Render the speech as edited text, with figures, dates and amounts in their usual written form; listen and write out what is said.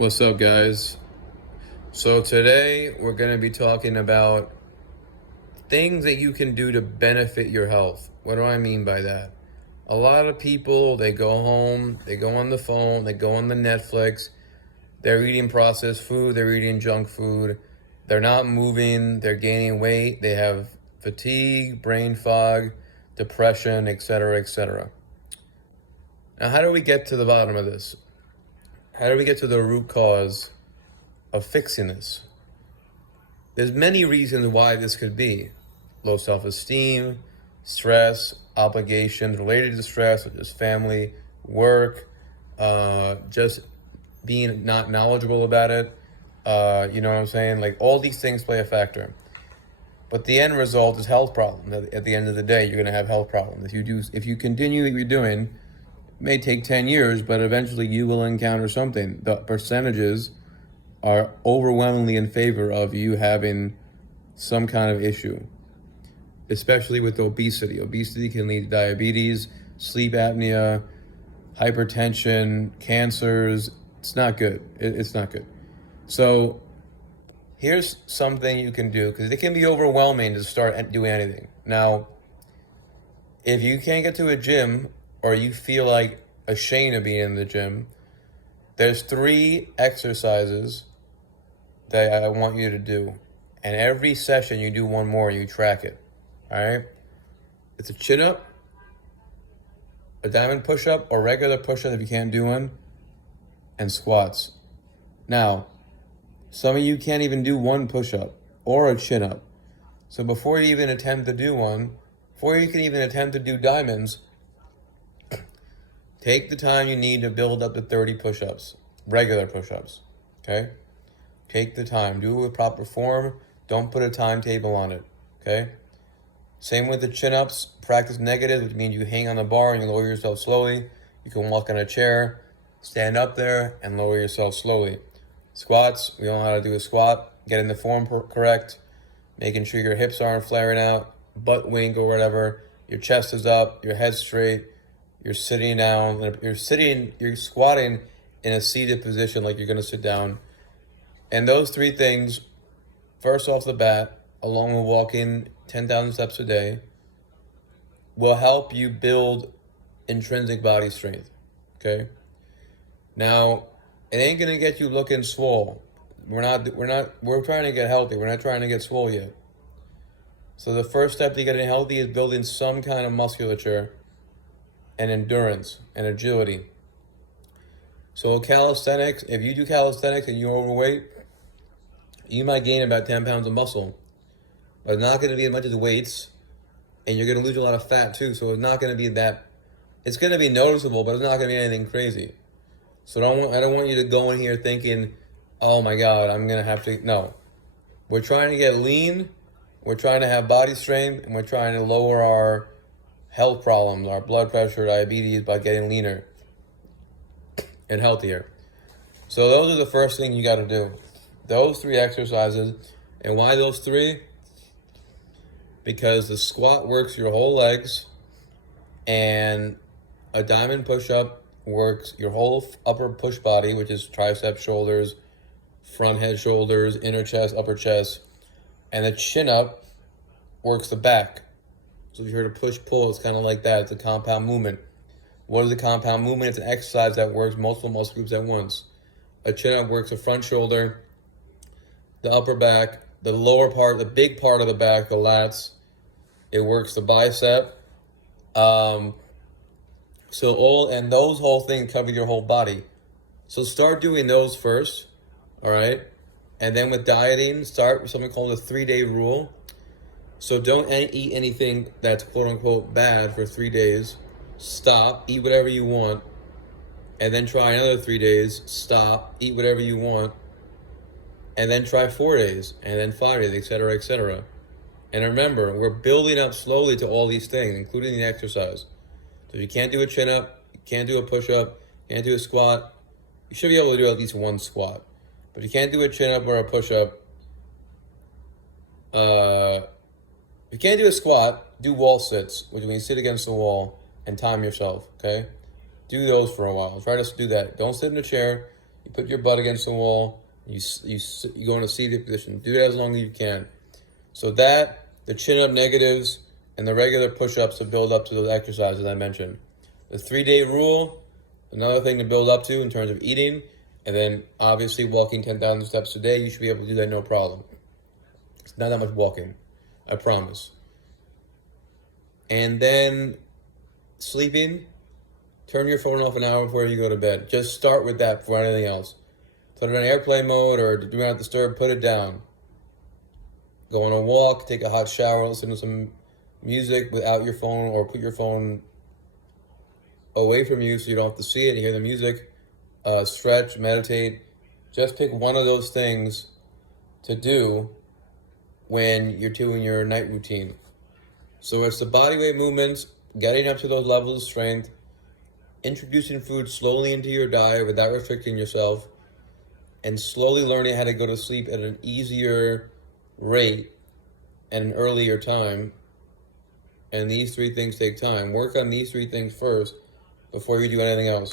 What's up, guys? So, today we're going to be talking about things that you can do to benefit your health. What do I mean by that? A lot of people, they go home, they go on the phone, they go on the Netflix, they're eating processed food, they're eating junk food, they're not moving, they're gaining weight, they have fatigue, brain fog, depression, etc., etc. Now, how do we get to the bottom of this? How do we get to the root cause of fixing this? There's many reasons why this could be. Low self-esteem, stress, obligations related to stress, such as family, work, just being not knowledgeable about it. You know what I'm saying? Like, all these things play a factor. But the end result is health problems. At the end of the day, you're going to have health problems. If you continue what you're doing, it may take 10 years, but eventually you will encounter something. The percentages are overwhelmingly in favor of you having some kind of issue, especially with obesity. Obesity can lead to diabetes, sleep apnea, hypertension, cancers. It's not good. It's not good. So here's something you can do, because it can be overwhelming to start doing anything. Now, if you can't get to a gym or you feel like ashamed of being in the gym, there's 3 exercises that I want you to do. And every session you do one more, you track it. All right? It's a chin-up, a diamond push-up, or regular push-up if you can't do one, and squats. Now, some of you can't even do one push-up or a chin-up. So before you even attempt to do one, before you can even attempt to do diamonds, take the time you need to build up to 30 push-ups, regular push-ups, okay? Take the time. Do it with proper form. Don't put a timetable on it, okay? Same with the chin-ups. Practice negative, which means you hang on the bar and you lower yourself slowly. You can walk on a chair, stand up there, and lower yourself slowly. Squats, we all know how to do a squat. Getting the form making sure your hips aren't flaring out, butt wink or whatever. Your chest is up, your head's straight. You're sitting down. You're squatting in a seated position like you're going to sit down. And those 3 things, first off the bat, along with walking 10,000 steps a day, will help you build intrinsic body strength, okay? Now, it ain't gonna get you looking swole. We're trying to get healthy. We're not trying to get swole yet. So the first step to getting healthy is building some kind of musculature and endurance and agility. So calisthenics, if you do calisthenics and you're overweight, you might gain about 10 pounds of muscle, but it's not going to be as much as weights, and you're going to lose a lot of fat too. So it's not going to be that. It's going to be noticeable, but it's not going to be anything crazy. So I don't want you to go in here thinking, oh my God, I'm going to have to. No, we're trying to get lean. We're trying to have body strength, and we're trying to lower our health problems, our blood pressure, diabetes, by getting leaner and healthier. So those are the first thing you got to do. Those 3 exercises. And why those 3? Because the squat works your whole legs, and a diamond push-up works your whole upper push body, which is triceps, shoulders, front head, shoulders, inner chest, upper chest. And the chin-up works the back. So if you heard a push-pull, it's kind of like that. It's a compound movement. What is a compound movement? It's an exercise that works multiple muscle groups at once. A chin-up works the front shoulder, the upper back, the lower part, the big part of the back, the lats. It works the bicep. And those whole things cover your whole body. So start doing those first, all right? And then with dieting, start with something called a 3-day rule. So don't eat anything that's quote unquote bad for 3 days. Stop, eat whatever you want, and then try another 3 days. Stop, eat whatever you want, and then try 4 days, and then 5 days, etc., etc. And remember, we're building up slowly to all these things, including the exercise. So if you can't do a chin-up, you can't do a push-up, you can't do a squat, you should be able to do at least one squat. But if you can't do a chin-up or a push-up, if you can't do a squat, do wall sits, which means sit against the wall and time yourself, okay? Do those for a while. Try to do that. Don't sit in a chair. You put your butt against the wall. You go in a seated position. Do it as long as you can. So that, the chin-up negatives, and the regular push-ups to build up to those exercises I mentioned. The 3-day rule, another thing to build up to in terms of eating, and then obviously walking 10,000 steps a day. You should be able to do that no problem. It's not that much walking, I promise. And then sleeping, turn your phone off an hour before you go to bed. Just start with that before anything else. Put it on airplane mode or do not disturb, put it down. Go on a walk, take a hot shower, listen to some music without your phone, or put your phone away from you so you don't have to see it and hear the music. Stretch, meditate. Just pick one of those things to do when you're doing your night routine. So it's the body weight movements, getting up to those levels of strength, introducing food slowly into your diet without restricting yourself, and slowly learning how to go to sleep at an easier rate and an earlier time. And these 3 things take time. Work on these 3 things first before you do anything else.